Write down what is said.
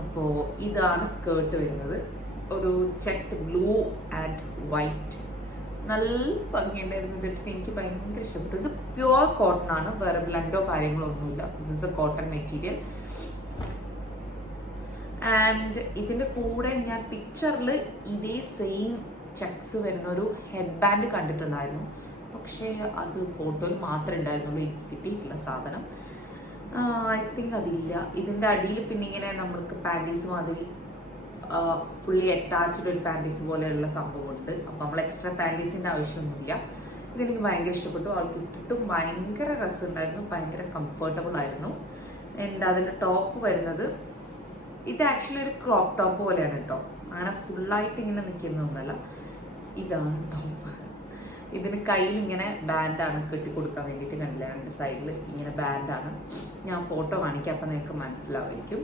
അപ്പോൾ ഇതാണ് സ്കേർട്ട് വരുന്നത്. ഒരു ചെക്ക് ബ്ലൂ ആൻഡ് വൈറ്റ്, നല്ല ഭംഗിയുണ്ടായിരുന്നു. ഇതിട്ട് എനിക്ക് ഭയങ്കര ഇഷ്ടപ്പെട്ടു. ഇത് പ്യുവർ കോട്ടൺ ആണ്, വേറെ ബ്ലണ്ടോ കാര്യങ്ങളോ ഒന്നുമില്ല. This is A cotton material. And ഇതിൻ്റെ കൂടെ ഞാൻ പിക്ചറിൽ ഇതേ സെയിം ചെക്സ് വരുന്ന ഒരു ഹെഡ് ബാൻഡ് കണ്ടിട്ടുണ്ടായിരുന്നു. പക്ഷേ അത് ഫോട്ടോയിൽ മാത്രമേ ഉണ്ടായിരുന്നുള്ളൂ, എനിക്ക് കിട്ടിയിട്ടില്ല സാധനം. ഐ തിങ്ക് അതില്ല. ഇതിൻ്റെ അടിയിൽ പിന്നെ ഇങ്ങനെ നമ്മൾക്ക് പാൻറ്റീസ് മാതിരി ഫുള്ളി അറ്റാച്ച്ഡ് ഒരു പാൻറ്റീസ് പോലെയുള്ള സംഭവമുണ്ട്. അപ്പോൾ നമ്മൾ എക്സ്ട്രാ പാൻറ്റീസിൻ്റെ ആവശ്യമൊന്നുമില്ല. ഇതെനിക്ക് ഭയങ്കര ഇഷ്ടപ്പെട്ടു. ആൾക്ക് ഇട്ടിട്ടും ഭയങ്കര രസമുണ്ടായിരുന്നു, ഭയങ്കര കംഫർട്ടബിൾ ആയിരുന്നു. ആൻഡ് അതിൻ്റെ ടോപ്പ് വരുന്നത് ഇത് ആക്ച്വലി ഒരു ക്രോപ്പ് ടോപ്പ് പോലെയാണ് കേട്ടോ, അങ്ങനെ ഫുള്ളായിട്ട് ഇങ്ങനെ നിൽക്കുന്നൊന്നുമല്ല. ഇതാണ് ടോപ്പ്. ഇതിന് കയ്യിൽ ഇങ്ങനെ ബാൻഡാണ് കെട്ടി കൊടുക്കാൻ വേണ്ടിയിട്ട്, കണ്ടില്ല രണ്ട് സൈഡിൽ ഇങ്ങനെ ബാൻഡാണ്. ഞാൻ ഫോട്ടോ കാണിക്കാം, അപ്പം നിങ്ങൾക്ക് മനസ്സിലാവുമായിരിക്കും.